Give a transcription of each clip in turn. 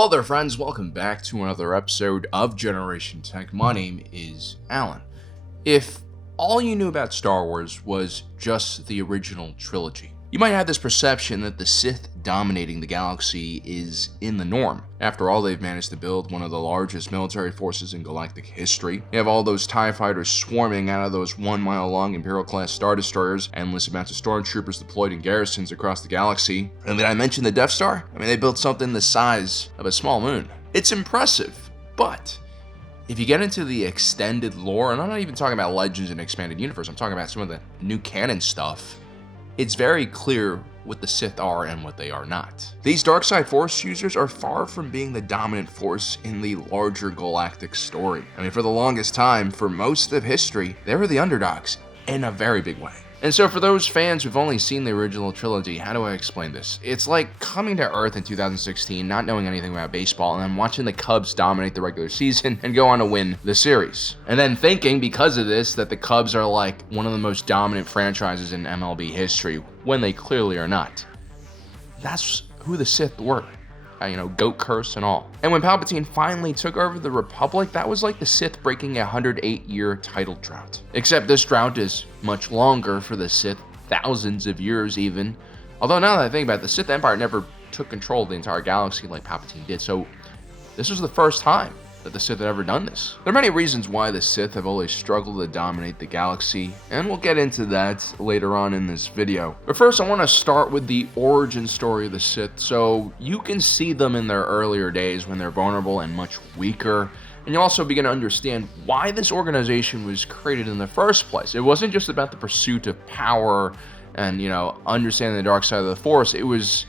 Hello there friends, welcome back to another episode of Generation Tech. My name is Alan. If all you knew about Star Wars was just the original trilogy, you might have this perception that the Sith dominating the galaxy is in the norm. After all, they've managed to build one of the largest military forces in galactic history. You have all those TIE fighters swarming out of those 1-mile-long Imperial-class Star Destroyers, endless amounts of stormtroopers deployed in garrisons across the galaxy. And did I mention the Death Star? I mean, they built something the size of a small moon. It's impressive, but if you get into the extended lore, and I'm not even talking about Legends and Expanded Universe, I'm talking about some of the new canon stuff, it's very clear what the Sith are and what they are not. These dark side Force users are far from being the dominant force in the larger galactic story. I mean, for the longest time, for most of history, they were the underdogs in a very big way. And so for those fans who've only seen the original trilogy, how do I explain this? It's like coming to Earth in 2016, not knowing anything about baseball, and then watching the Cubs dominate the regular season and go on to win the series. And then thinking, because of this, that the Cubs are like one of the most dominant franchises in MLB history, when they clearly are not. That's who the Sith were. Goat curse and all. And when Palpatine finally took over the Republic, that was like the Sith breaking a 108-year title drought. Except this drought is much longer for the Sith, thousands of years even. Although now that I think about it, the Sith Empire never took control of the entire galaxy like Palpatine did, so this was the first time that the Sith had ever done this. There are many reasons why the Sith have always struggled to dominate the galaxy, and we'll get into that later on in this video. But first, I want to start with the origin story of the Sith, so you can see them in their earlier days when they're vulnerable and much weaker, and you'll also begin to understand why this organization was created in the first place. It wasn't just about the pursuit of power and, understanding the dark side of the Force. It was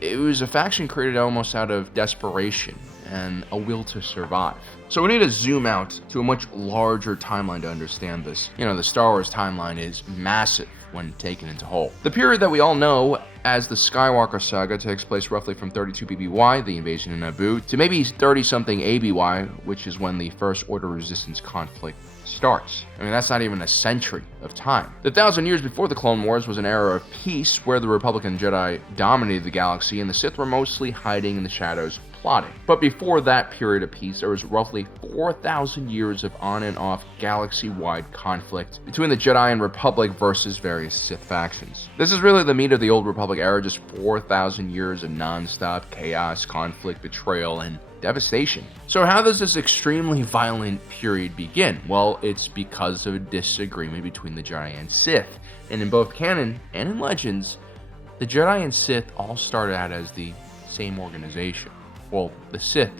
a faction created almost out of desperation and a will to survive. So we need to zoom out to a much larger timeline to understand this. The Star Wars timeline is massive when taken into whole. The period that we all know as the Skywalker saga takes place roughly from 32 BBY, the invasion of Naboo, to maybe 30-something ABY, which is when the First Order Resistance conflict starts. I mean, that's not even a century of time. The 1,000 years before the Clone Wars was an era of peace where the Republican Jedi dominated the galaxy and the Sith were mostly hiding in the shadows plotting. But before that period of peace, there was roughly 4,000 years of on and off galaxy-wide conflict between the Jedi and Republic versus various Sith factions. This is really the meat of the Old Republic era, just 4,000 years of non-stop chaos, conflict, betrayal, and devastation. So how does this extremely violent period begin? Well, it's because of a disagreement between the Jedi and Sith. And in both canon and in Legends, the Jedi and Sith all started out as the same organization. Well, the Sith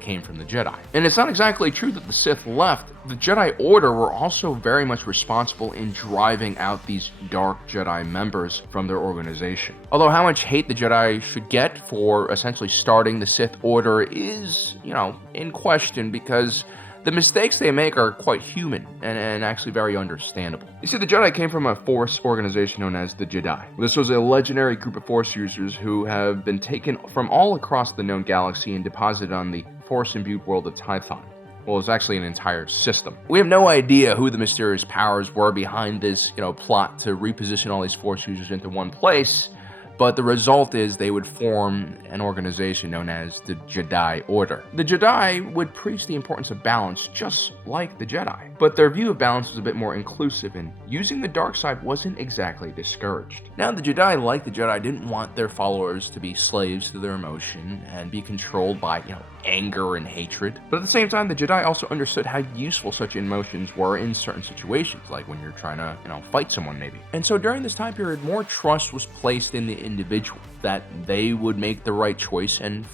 came from the Jedi. And it's not exactly true that the Sith left. The Jedi Order were also very much responsible in driving out these dark Jedi members from their organization. Although how much hate the Jedi should get for essentially starting the Sith Order is, in question, because the mistakes they make are quite human and actually very understandable. You see, the Jedi came from a Force organization known as the Jedi. This was a legendary group of Force users who have been taken from all across the known galaxy and deposited on the Force-imbued world of Tython. Well, it's actually an entire system. We have no idea who the mysterious powers were behind this, plot to reposition all these Force users into one place, but the result is they would form an organization known as the Jedi Order. The Jedi would preach the importance of balance, just like the Jedi. But their view of balance was a bit more inclusive, and using the dark side wasn't exactly discouraged. Now, the Jedi, like the Jedi, didn't want their followers to be slaves to their emotion and be controlled by, anger and hatred. But at the same time, the Jedi also understood how useful such emotions were in certain situations, like when you're trying to, fight someone maybe. And so during this time period, more trust was placed in the individual, that they would make the right choice and,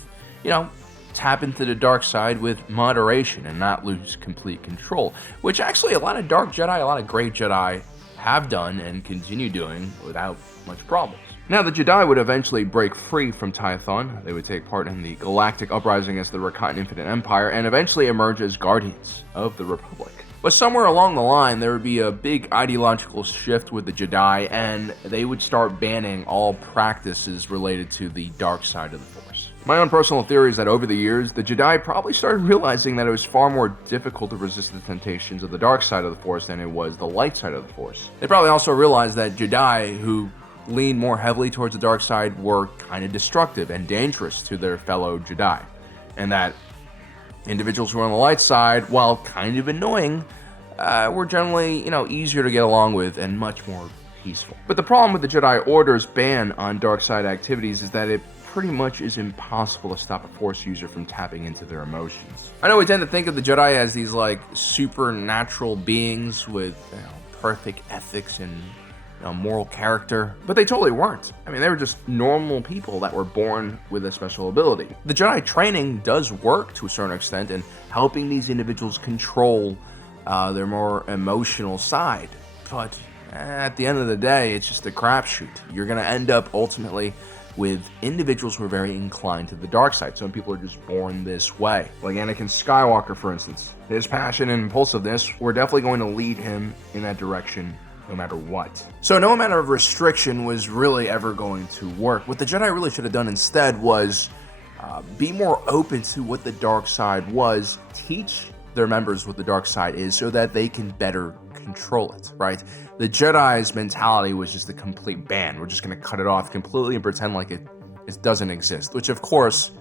tap into the dark side with moderation and not lose complete control, which actually a lot of dark Jedi, a lot of great Jedi have done and continue doing without much problems. Now, the Jedi would eventually break free from Tython. They would take part in the galactic uprising against the Rakatan Infinite Empire and eventually emerge as guardians of the Republic. But somewhere along the line, there would be a big ideological shift with the Jedi, and they would start banning all practices related to the dark side of the Force. My own personal theory is that over the years, the Jedi probably started realizing that it was far more difficult to resist the temptations of the dark side of the Force than it was the light side of the Force. They probably also realized that Jedi who leaned more heavily towards the dark side were kind of destructive and dangerous to their fellow Jedi, and that individuals who were on the light side, while kind of annoying, were generally, easier to get along with and much more peaceful. But the problem with the Jedi Order's ban on dark side activities is that it pretty much is impossible to stop a Force user from tapping into their emotions. I know we tend to think of the Jedi as these supernatural beings with perfect ethics and moral character, but they totally weren't. I mean, they were just normal people that were born with a special ability. The Jedi training does work to a certain extent in helping these individuals control their more emotional side, but at the end of the day, it's just a crapshoot. You're going to end up ultimately with individuals who are very inclined to the dark side. Some people are just born this way. Like Anakin Skywalker, for instance. His passion and impulsiveness were definitely going to lead him in that direction no matter what. So no amount of restriction was really ever going to work. What the Jedi really should have done instead was be more open to what the dark side was, teach their members what the dark side is so that they can better control it, right? The Jedi's mentality was just a complete ban. We're just going to cut it off completely and pretend like it doesn't exist, which of course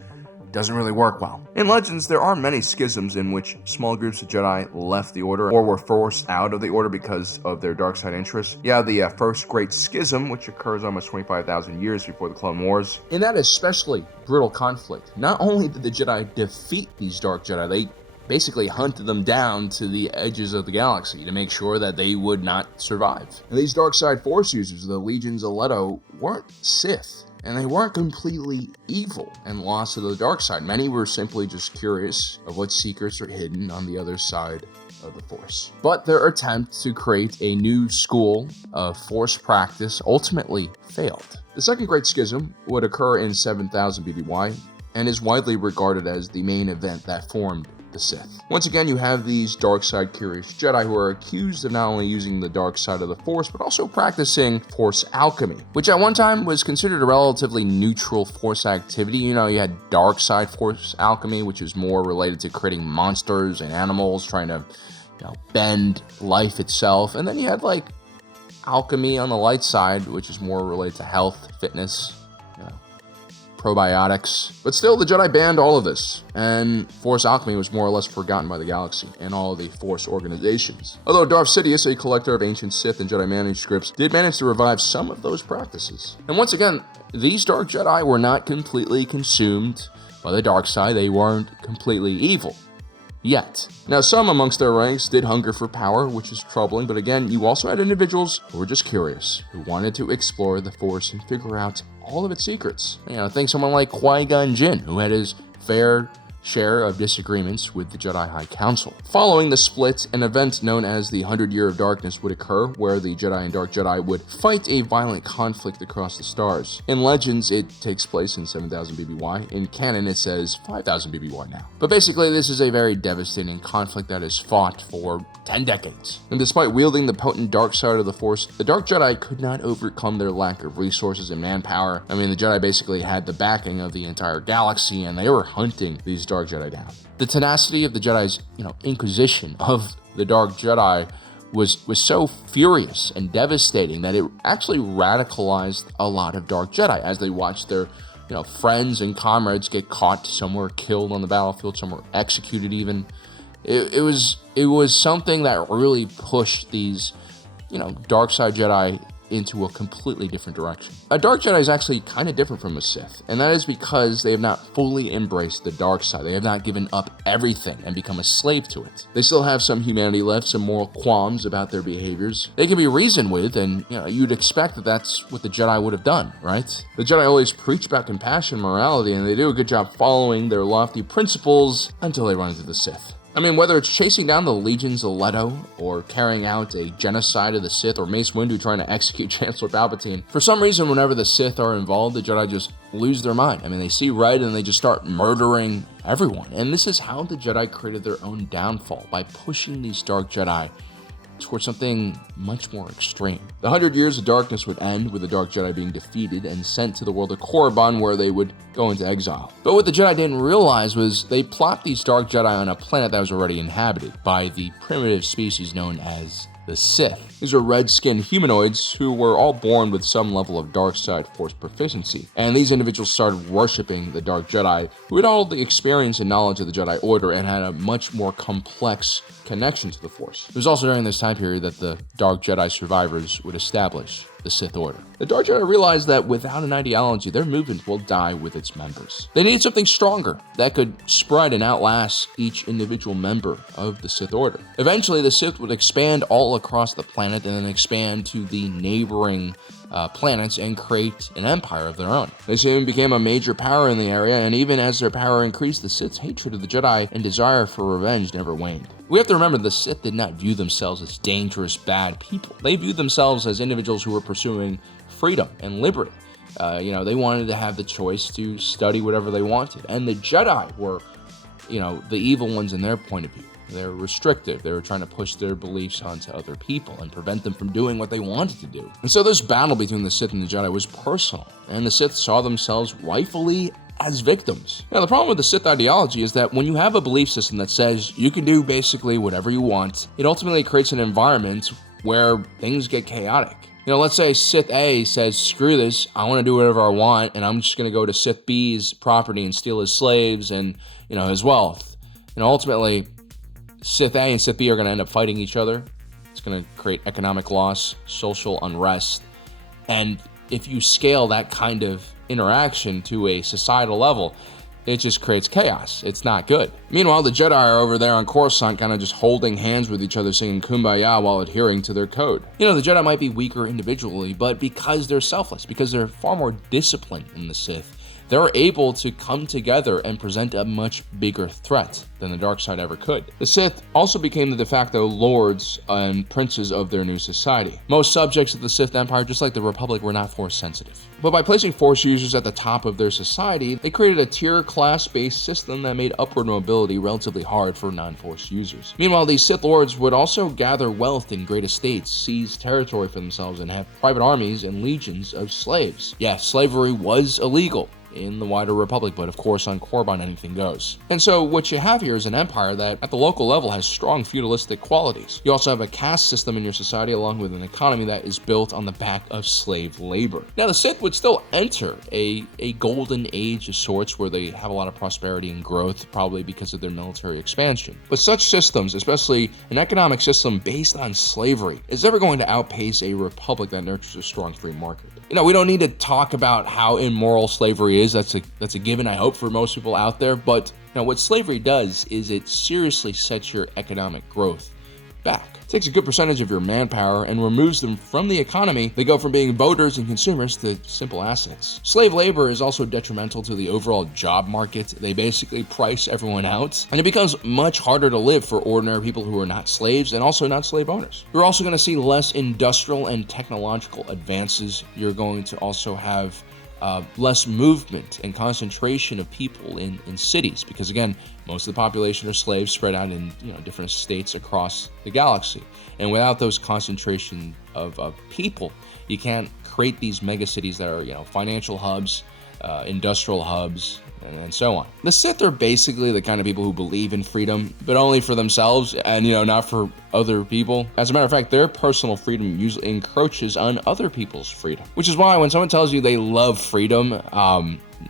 doesn't really work well. In Legends, there are many schisms in which small groups of Jedi left the Order or were forced out of the Order because of their dark side interests. You have the first Great Schism, which occurs almost 25,000 years before the Clone Wars. In that especially brutal conflict, not only did the Jedi defeat these dark Jedi, they basically hunted them down to the edges of the galaxy to make sure that they would not survive. And these dark side Force users, the Legions of Leto, weren't Sith, and they weren't completely evil and lost to the dark side. Many were simply just curious of what secrets are hidden on the other side of the Force. But their attempt to create a new school of Force practice ultimately failed. The Second Great Schism would occur in 7000 BBY and is widely regarded as the main event that formed the Sith. Once again, you have these dark side curious Jedi who are accused of not only using the dark side of the Force, but also practicing Force alchemy, which at one time was considered a relatively neutral Force activity. You had dark side Force alchemy, which is more related to creating monsters and animals, trying to bend life itself. And then you had alchemy on the light side, which is more related to health, fitness, probiotics. But still, the Jedi banned all of this, and Force alchemy was more or less forgotten by the galaxy and all of the Force organizations. Although Darth Sidious, a collector of ancient Sith and Jedi manuscripts, did manage to revive some of those practices. And once again, these dark Jedi were not completely consumed by the dark side. They weren't completely evil yet. Now, some amongst their ranks did hunger for power, which is troubling, but again, you also had individuals who were just curious, who wanted to explore the Force and figure out all of its secrets. Think someone like Qui-Gon Jinn, who had his fair share of disagreements with the Jedi High Council. Following the split, an event known as the 100 Year of Darkness would occur, where the Jedi and Dark Jedi would fight a violent conflict across the stars. In Legends, it takes place in 7000 BBY. In canon, it says 5000 BBY now. But basically, this is a very devastating conflict that is fought for 10 decades. And despite wielding the potent dark side of the Force, the Dark Jedi could not overcome their lack of resources and manpower. The Jedi basically had the backing of the entire galaxy, and they were hunting these Dark Jedi down. The tenacity of the Jedi's, inquisition of the Dark Jedi was so furious and devastating that it actually radicalized a lot of Dark Jedi as they watched their friends and comrades get caught. Some were killed on the battlefield, some were executed even. It was something that really pushed these, dark side Jedi into a completely different direction. A Dark Jedi is actually kind of different from a Sith, and that is because they have not fully embraced the dark side. They have not given up everything and become a slave to it. They still have some humanity left, some moral qualms about their behaviors. They can be reasoned with, and you'd expect that that's what the Jedi would have done, right? The Jedi always preach about compassion and morality, and they do a good job following their lofty principles until they run into the Sith. Whether it's chasing down the Legions of Leto, or carrying out a genocide of the Sith, or Mace Windu trying to execute Chancellor Palpatine, for some reason, whenever the Sith are involved, the Jedi just lose their mind. They see red and they just start murdering everyone. And this is how the Jedi created their own downfall, by pushing these Dark Jedi towards something much more extreme. The 100 Years of Darkness would end with the Dark Jedi being defeated and sent to the world of Korriban, where they would go into exile. But what the Jedi didn't realize was they plopped these Dark Jedi on a planet that was already inhabited by the primitive species known as the Sith. These are red-skinned humanoids who were all born with some level of dark side force proficiency, and these individuals started worshipping the Dark Jedi, who had all the experience and knowledge of the Jedi Order and had a much more complex connection to the Force. It was also during this time period that the Dark Jedi survivors would establish the Sith Order. The Dark Jedi realized that without an ideology, their movement will die with its members. They needed something stronger that could spread and outlast each individual member of the Sith Order. Eventually, the Sith would expand all across the planet and then expand to the neighboring planets and create an empire of their own. They soon became a major power in the area, and even as their power increased, the Sith's hatred of the Jedi and desire for revenge never waned. We have to remember the Sith did not view themselves as dangerous, bad people. They viewed themselves as individuals who were pursuing freedom and liberty. They wanted to have the choice to study whatever they wanted. And the Jedi were, the evil ones in their point of view. They're restrictive. They were trying to push their beliefs onto other people and prevent them from doing what they wanted to do. And so this battle between the Sith and the Jedi was personal, and the Sith saw themselves rightfully as victims. Now, the problem with the Sith ideology is that when you have a belief system that says you can do basically whatever you want, it ultimately creates an environment where things get chaotic. Let's say Sith A says, screw this, I want to do whatever I want, and I'm just going to go to Sith B's property and steal his slaves and, his wealth. Ultimately, Sith A and Sith B are going to end up fighting each other. It's going to create economic loss, social unrest, and if you scale that kind of interaction to a societal level, it just creates chaos. It's not good. Meanwhile, the Jedi are over there on Coruscant kind of just holding hands with each other, singing Kumbaya while adhering to their code. The Jedi might be weaker individually, but because they're selfless, because they're far more disciplined than the Sith, they're able to come together and present a much bigger threat than the dark side ever could. The Sith also became the de facto lords and princes of their new society. Most subjects of the Sith Empire, just like the Republic, were not force sensitive. But by placing force users at the top of their society, they created a tier class-based system that made upward mobility relatively hard for non-force users. Meanwhile, these Sith Lords would also gather wealth in great estates, seize territory for themselves, and have private armies and legions of slaves. Yeah, slavery was illegal in the wider Republic, but of course on Korriban anything goes. And so what you have here is an empire that at the local level has strong feudalistic qualities. You also have a caste system in your society along with an economy that is built on the back of slave labor. Now the Sith would still enter a golden age of sorts where they have a lot of prosperity and growth, probably because of their military expansion. But such systems, especially an economic system based on slavery, is never going to outpace a republic that nurtures a strong free market. We don't need to talk about how immoral slavery is. That's a given, I hope, for most people out there. But what slavery does is it seriously sets your economic growth back. It takes a good percentage of your manpower and removes them from the economy. They go from being voters and consumers to simple assets. Slave labor is also detrimental to the overall job market. They basically price everyone out, and it becomes much harder to live for ordinary people who are not slaves and also not slave owners. You're also going to see less industrial and technological advances. You're going to also have less movement and concentration of people in cities, because again, most of the population are slaves spread out in different states across the galaxy. And without those concentration of people, you can't create these mega cities that are financial hubs, industrial hubs, and so on. The Sith are basically the kind of people who believe in freedom, but only for themselves and, not for other people. As a matter of fact, their personal freedom usually encroaches on other people's freedom, which is why when someone tells you they love freedom,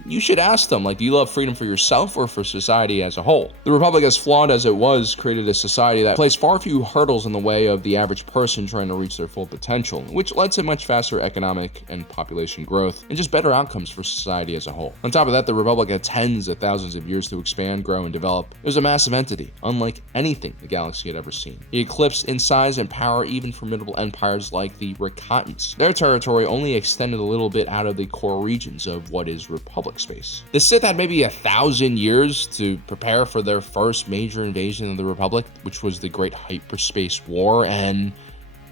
you should ask them, do you love freedom for yourself or for society as a whole? The Republic, as flawed as it was, created a society that placed far few hurdles in the way of the average person trying to reach their full potential, which led to much faster economic and population growth and just better outcomes for society as a whole. On top of that, the Republic had tens of thousands of years to expand, grow, and develop. It was a massive entity, unlike anything the galaxy had ever seen. It eclipsed in size and power even formidable empires like the Rakatans. Their territory only extended a little bit out of the core regions of what is Republic space. The Sith had maybe 1,000 years to prepare for their first major invasion of the Republic, which was the Great Hyperspace War, and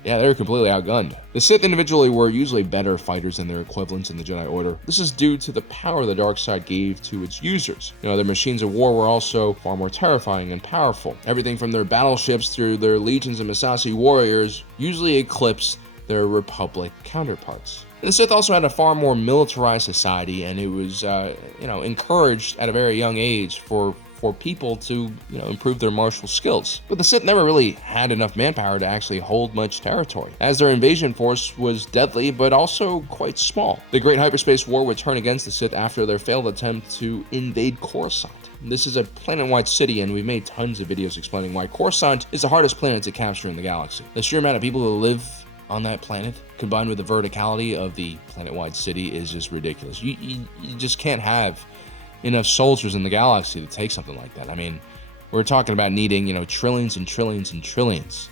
yeah, they were completely outgunned. The Sith individually were usually better fighters than their equivalents in the Jedi Order. This is due to the power the dark side gave to its users. Their machines of war were also far more terrifying and powerful. Everything from their battleships through their legions of Massassi warriors usually eclipsed their Republic counterparts. And the Sith also had a far more militarized society, and it was, encouraged at a very young age for for people to, improve their martial skills. But the Sith never really had enough manpower to actually hold much territory, as their invasion force was deadly but also quite small. The Great Hyperspace War would turn against the Sith after their failed attempt to invade Coruscant. This is a planet-wide city, and we've made tons of videos explaining why Coruscant is the hardest planet to capture in the galaxy. The sheer amount of people who live on that planet, combined with the verticality of the planet-wide city, is just ridiculous. You just can't have enough soldiers in the galaxy to take something like that. I mean, we're talking about needing, trillions and trillions and trillions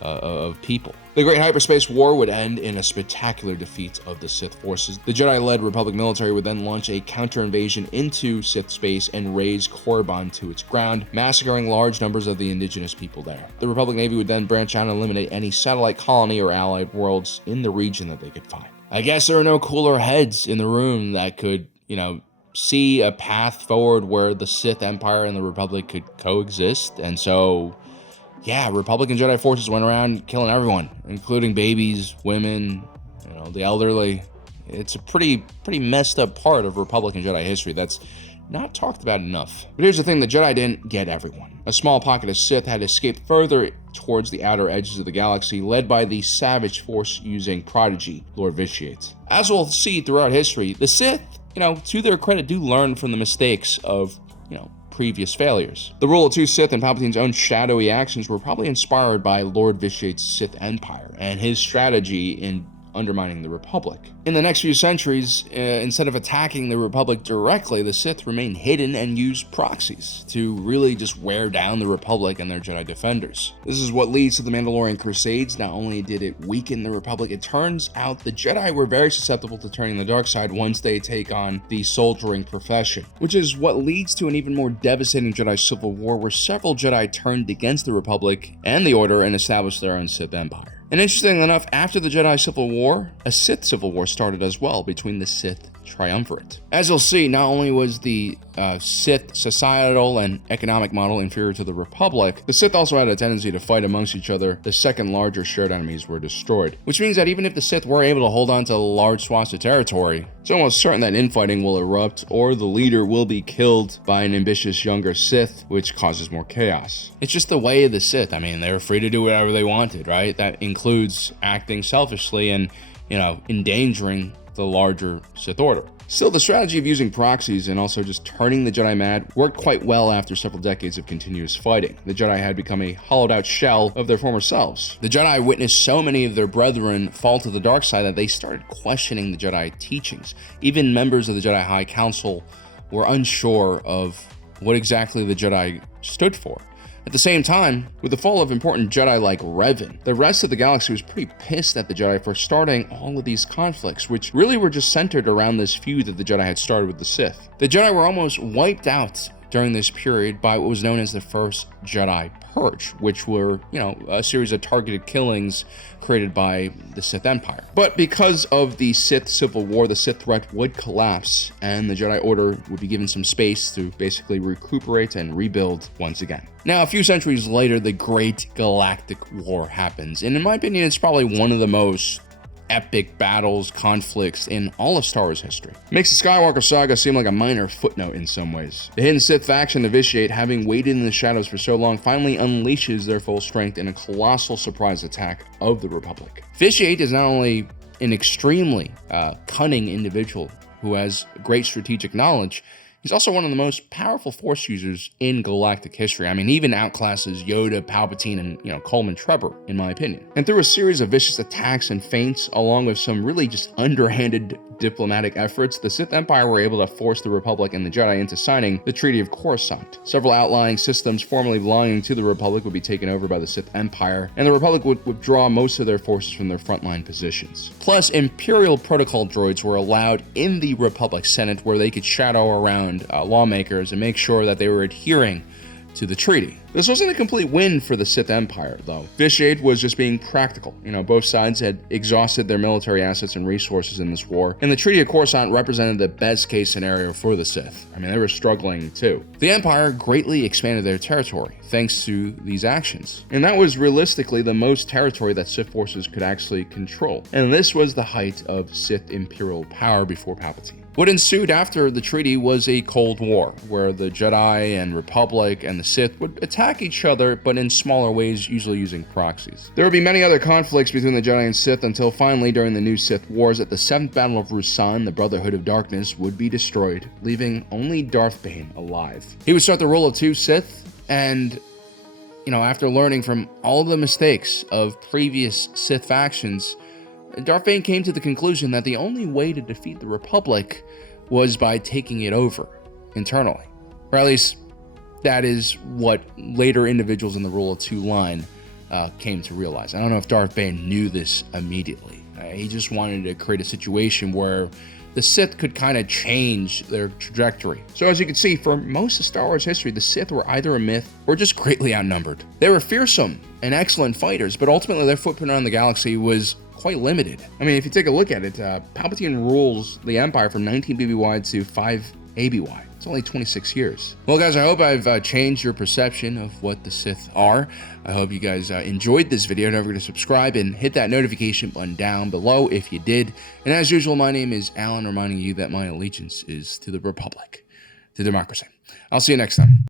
of people. The Great Hyperspace War would end in a spectacular defeat of the Sith forces. The Jedi-led Republic military would then launch a counter-invasion into Sith space and raze Korriban to its ground, massacring large numbers of the indigenous people there. The Republic Navy would then branch out and eliminate any satellite colony or allied worlds in the region that they could find. I guess there are no cooler heads in the room that could, see a path forward where the Sith Empire and the Republic could coexist, and so yeah, Republican Jedi forces went around killing everyone, including babies, women, the elderly. It's a pretty messed up part of Republican Jedi history that's not talked about enough. But here's the thing, the Jedi didn't get everyone. A small pocket of Sith had escaped further towards the outer edges of the galaxy, led by the savage force-using prodigy, Lord Vitiate. As we'll see throughout history, the Sith, to their credit, do learn from the mistakes of, previous failures. The rule of two Sith and Palpatine's own shadowy actions were probably inspired by Lord Vitiate's Sith Empire and his strategy in undermining the Republic. In the next few centuries, instead of attacking the Republic directly, the Sith remained hidden and used proxies to really just wear down the Republic and their Jedi defenders. This is what leads to the Mandalorian Crusades. Not only did it weaken the Republic, it turns out the Jedi were very susceptible to turning the dark side once they take on the soldiering profession, which is what leads to an even more devastating Jedi civil war where several Jedi turned against the Republic and the Order and established their own Sith Empire. And interestingly enough, after the Jedi Civil War, a Sith Civil War started as well between the Sith triumvirate. As you'll see, not only was the Sith societal and economic model inferior to the Republic, the Sith also had a tendency to fight amongst each other. The second larger shared enemies were destroyed, which means that even if the Sith were able to hold on to large swaths of territory, it's almost certain that infighting will erupt or the leader will be killed by an ambitious younger Sith, which causes more chaos. It's just the way of the Sith. I mean, they were free to do whatever they wanted, right? That includes acting selfishly and, endangering the larger Sith Order. Still, the strategy of using proxies and also just turning the Jedi mad worked quite well after several decades of continuous fighting. The Jedi had become a hollowed-out shell of their former selves. The Jedi witnessed so many of their brethren fall to the dark side that they started questioning the Jedi teachings. Even members of the Jedi High Council were unsure of what exactly the Jedi stood for. At the same time, with the fall of important Jedi like Revan, the rest of the galaxy was pretty pissed at the Jedi for starting all of these conflicts, which really were just centered around this feud that the Jedi had started with the Sith. The Jedi were almost wiped out during this period by what was known as the First Jedi Purge, which were, a series of targeted killings created by the Sith Empire. But because of the Sith Civil War, the Sith threat would collapse, and the Jedi Order would be given some space to basically recuperate and rebuild once again. Now, a few centuries later, the Great Galactic War happens, and in my opinion, it's probably one of the most epic battles, conflicts in all of Star Wars history. It makes the Skywalker saga seem like a minor footnote in some ways. The hidden Sith faction, the Vitiate, having waited in the shadows for so long, finally unleashes their full strength in a colossal surprise attack of the Republic. Vitiate is not only an extremely cunning individual who has great strategic knowledge, he's also one of the most powerful Force users in galactic history. I mean, he even outclasses Yoda, Palpatine, and, Coleman Trevor, in my opinion. And through a series of vicious attacks and feints, along with some really just underhanded diplomatic efforts, the Sith Empire were able to force the Republic and the Jedi into signing the Treaty of Coruscant. Several outlying systems formerly belonging to the Republic would be taken over by the Sith Empire, and the Republic would withdraw most of their forces from their frontline positions. Plus, Imperial protocol droids were allowed in the Republic Senate, where they could shadow around lawmakers and make sure that they were adhering to the treaty. This wasn't a complete win for the Sith Empire, though. Vitiate was just being practical. Both sides had exhausted their military assets and resources in this war, and the Treaty of Coruscant represented the best case scenario for the Sith. I mean, they were struggling too. The Empire greatly expanded their territory thanks to these actions, and that was realistically the most territory that Sith forces could actually control. And this was the height of Sith Imperial power before Palpatine. What ensued after the treaty was a Cold War, where the Jedi and Republic and the Sith would attack each other, but in smaller ways, usually using proxies. There would be many other conflicts between the Jedi and Sith until finally, during the new Sith Wars, at the 7th Battle of Ruusan, the Brotherhood of Darkness would be destroyed, leaving only Darth Bane alive. He would start the rule of 2 Sith, and after learning from all the mistakes of previous Sith factions, Darth Bane came to the conclusion that the only way to defeat the Republic was by taking it over internally. Or at least, that is what later individuals in the Rule of 2 line came to realize. I don't know if Darth Bane knew this immediately. He just wanted to create a situation where the Sith could kind of change their trajectory. So as you can see, for most of Star Wars history, the Sith were either a myth or just greatly outnumbered. They were fearsome and excellent fighters, but ultimately their footprint around the galaxy was quite limited. I mean, if you take a look at it, Palpatine rules the Empire from 19 BBY to 5 ABY. It's only 26 years. Well, guys, I hope I've changed your perception of what the Sith are. I hope you guys enjoyed this video. Don't forget to subscribe and hit that notification button down below if you did. And as usual, my name is Alan, reminding you that my allegiance is to the Republic, to democracy. I'll see you next time.